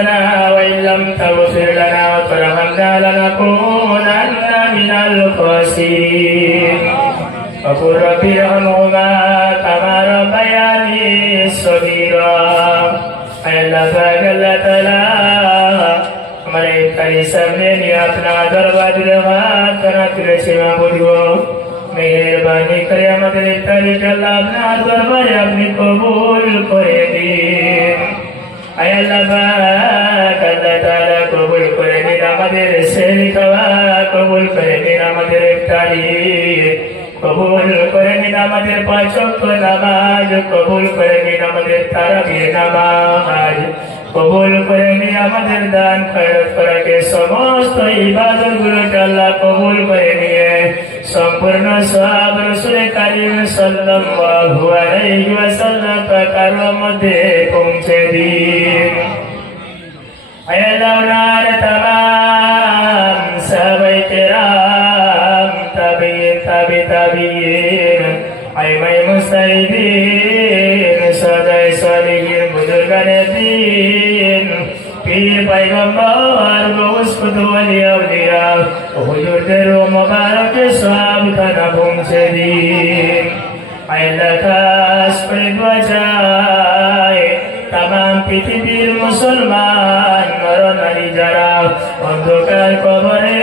لنا وإن لم تغفر لنا وترحمنا لنكونن من الخاسرين وقل رب ارحمهما كما ربياني صغيرا अल्लाह ताला हमारे इफ्तारी सामने ने अपना दरबार दिलवार करना तेरे सेवा बोलियो मेहरबानी करे हमारे इफ्तारी का अपना दरबार अपनी कबूल करे दी अल्लाह ताला कबूल करे दी हमारे सेली कवा कबूल करे दी हमारे इफ्तारी कबूल करे दी हमारे पांच वक्त नमाज कबूल करे दी हमारे तरावी नमाज कबूल करे दी हमारे दान खैरत करके समस्त इबादत गुलो अल्लाह कबूल करे दिए संपूर्ण सवाब रसूल करीम सल्लल्लाहु अलैहि वसल्लम का कर्म मध्ये पहुंचे दी अल्लाह तमाम सहाबाए किराम ताबीन अइमाए मुस्ताहिदीन सदाए सालिहीन बुजुर्गाने दीन पीर पैगंबर गौस कुतुब औलिया हुजूरদের मुबारक सवाब खाना पहुंचे दिन अल्लाह खास করে দোয়া চাই तमाम পৃথিবীর মুসলমান নর নারী যারা অন্ধকার কবরে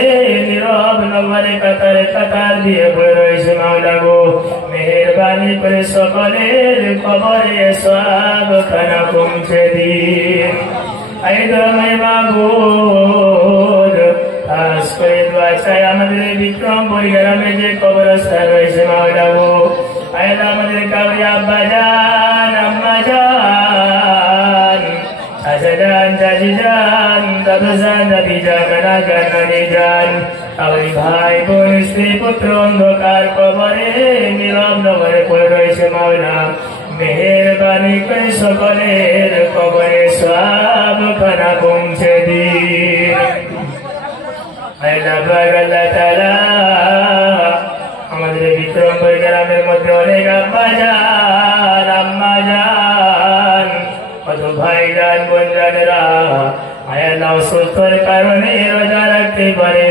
নীরব নগরে কাতারে কাতার দিয়ে পড়ে রয়েছে মাওলা গো মেহেরবানি করে সকলের কবরে সওয়াব খানা পৌঁছে দিন আয় দয়াময় মাবুদ খাস করে দোয়া চাই আমাদের বিক্রমপুর গ্রামে যে কবরস্থান রয়েছে মাওলা গো আল্লাহ আমাদের কাউরি আব্বা জান আম্মা জান চাচা জান চাচি জান দাদু জান দাদি জান নানা জান নানি জান কাউরি ভাই বোন স্ত্রী পুত্র অন্ধকার কবরে নীরব নগরে পড়ে রয়েছে মাওলা মেহেরবানি করে সকলের কবরে সওয়াব খানা পৌঁছে দিন আল্লাহ তাআলা আমাদের বিক্রমপুর গ্রামের মধ্যে অনেক আব্বা আম্মা জান কত ভাই জান বোন জানেরা আল্লাহ অসুস্থর কারণে রোজা রাখতে পারে